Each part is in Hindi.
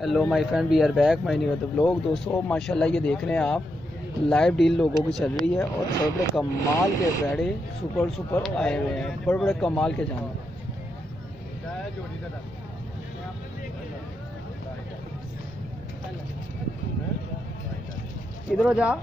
Hello my friend, we are back my new vlog. दोस्तों माशाल्लाह ये देख रहे हैं आप, लाइव डील लोगों की चल रही है और बड़े बड़े कमाल के भेड़े सुपर आए हुए हैं, बड़े बड़े कमाल के जानवर। इधर हो जा।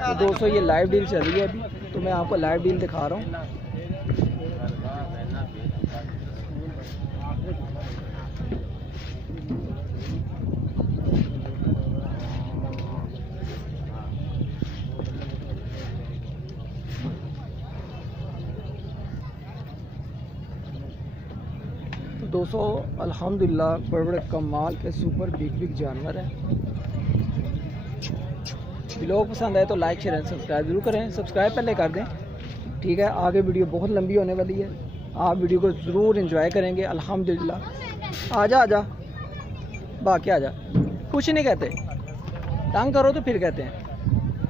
तो दोस्तों ये लाइव डील चल रही है अभी, तो मैं आपको लाइव डील दिखा रहा हूँ। तो दोस्तों अल्हम्दुलिल्लाह बड़े बड़े कमाल के सुपर बिग जानवर हैं। व्लॉग पसंद आए तो लाइक शेयर एंड सब्सक्राइब जरूर करें। सब्सक्राइब पहले कर दें, ठीक है। आगे वीडियो बहुत लंबी होने वाली है, आप वीडियो को ज़रूर एंजॉय करेंगे। अल्हम्दुलिल्लाह आजा बाकी आजा, कुछ नहीं कहते, तंग करो तो फिर कहते हैं।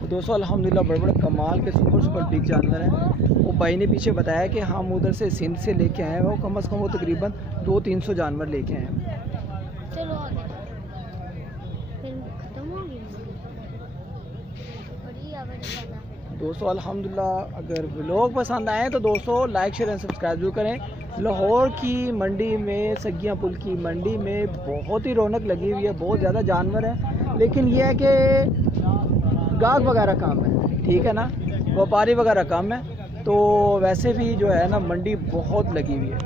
तो दोस्तों अल्हम्दुलिल्लाह बड़े बड़े कमाल के सुपर बिग जानवर हैं। वो भाई ने पीछे बताया कि हम उधर से सिंध से लेके आए हैं, वो कम से कम वो तकरीबन 200-300 जानवर लेके आए हैं। दोस्तों अल्हम्दुलिल्लाह अगर व्लॉग पसंद आए तो दोस्तों लाइक शेयर एंड सब्सक्राइब जरूर करें। लाहौर की मंडी में, सगिया पुल की मंडी में बहुत ही रौनक लगी हुई है, बहुत ज़्यादा जानवर है, लेकिन यह है कि गाहक वगैरह कम है, ठीक है ना, व्यापारी वगैरह कम है। तो वैसे भी जो है ना मंडी बहुत लगी हुई है।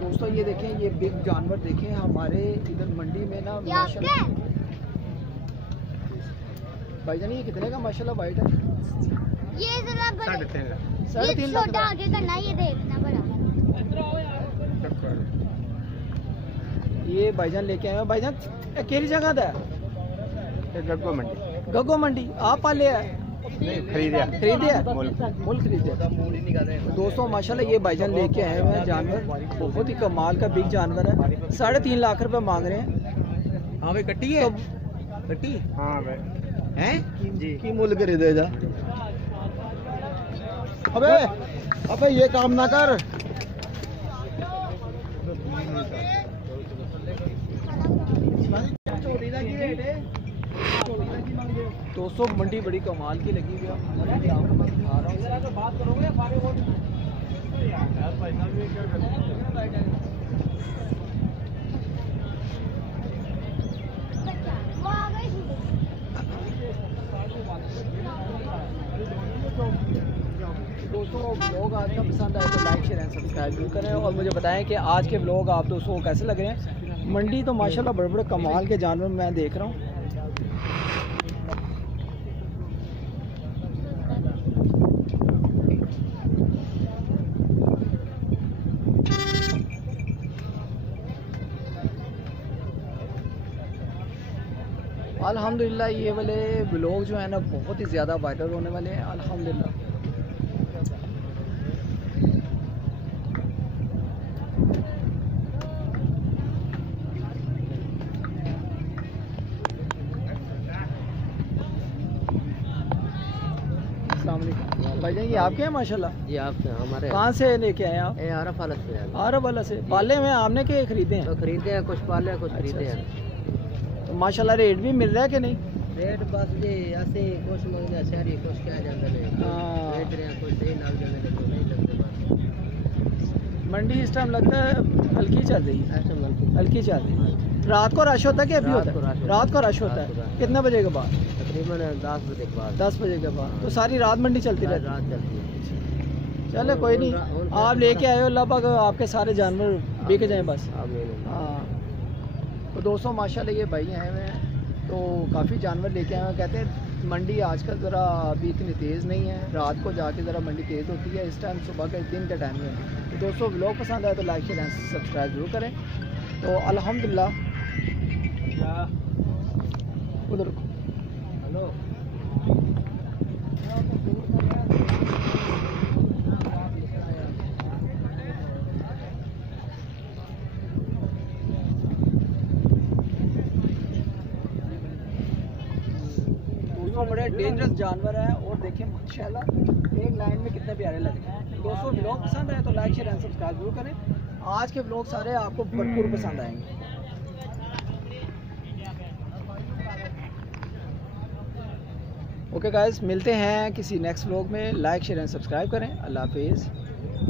दोस्तों ये देखें, ये बिग जानवर देखें हमारे इधर मंडी में ना माशाल्लाह। भाईजान ये कितने का माशाल्लाह वाइट है? ये जरा 3.5 लाख का आगे करना, ये देखना बड़ा। ये भाईजान लेके आए हैं। भाईजान अकेली जगह था गग्गो मंडी आप पाले है? खरीदे मूल खरीदे। दोस्तों माशाल्लाह ये भाईजान लेके आए हुए हैं जानवर, बहुत ही कमाल का बिग जानवर है। 3.5 लाख रुपए मांग रहे हैं। हाँ भाई कट्टी है, कट्टी हाँ भाई हैं जी की मूल खरीदे जा। अबे ये काम ना कर। दोस्तों मंडी बड़ी कमाल की लगी हुई है। दोस्तों व्लॉग आज का पसंद आए तो लाइक शेयर एंड सब्सक्राइब जरूर करें और मुझे बताएं कि आज के व्लॉग आप दोस्तों को कैसे लग रहे हैं। मंडी तो माशाल्लाह बड़े बड़े कमाल के जानवर मैं देख रहा हूँ। अल्हम्दुलिल्लाह ये वाले व्लॉग जो है ना बहुत ही ज़्यादा वायरल होने वाले हैं अल्हम्दुलिल्लाह। भाईजान ये आपके हैं माशाल्लाह? ये आपके हमारे। कहाँ से लेके आए आप? आरफ वाला से। आरफ वाला से पाले में आपने के खरीदे हैं? तो खरीदे हैं, कुछ पाले कुछ खरीदे हैं। तो माशाल्लाह रेट भी मिल रहा है कि नहीं? रेट बस ये ऐसे कुछ मंगने शहरी कुछ क्या जाते हैं, रेट रे कुछ सही नाम जाने तो नहीं लगते। बस मंडी इस टाइम लगता है हल्की चल रही है, हल्की चल रही है। रात को रश होता है कि अभी होता है? रात को रश होता है। कितने बजे के बाद? तकरीबन 10 बजे के बाद। 10 बजे के बाद। तो सारी रात मंडी चलती रहती है? रात चलती है। चले कोई नहीं, आप लेके आए हो, अल्लाह पाक आपके सारे जानवर बिक जाएं बस। हाँ तो दोस्तों माशाल्लाह ये भाई आए हुए हैं तो काफ़ी जानवर लेके आए हुए। कहते हैं मंडी आजकल ज़रा अभी इतनी तेज़ नहीं है, रात को जाके ज़रा मंडी तेज़ होती है, इस टाइम सुबह के दिन के टाइम में होती है। तो दोस्तों व्लॉग पसंद आए तो लाइक शेयर एंड सब्सक्राइब जरूर करें। तो अल्हम्दुलिल्लाह उधर हेलो बड़े डेंजरस जानवर है और देखिए माशाल्लाह एक लाइन में कितने प्यारे लग रहे हैं। दोस्तों व्लॉग पसंद आए तो लाइक शेयर एंड सब्सक्राइब जरूर करें। आज के व्लॉग सारे आपको भरपूर पसंद आएंगे। ओके गाइस, मिलते हैं किसी नेक्स्ट व्लॉग में। लाइक शेयर एंड सब्सक्राइब करें। अल्लाह हाफिज़।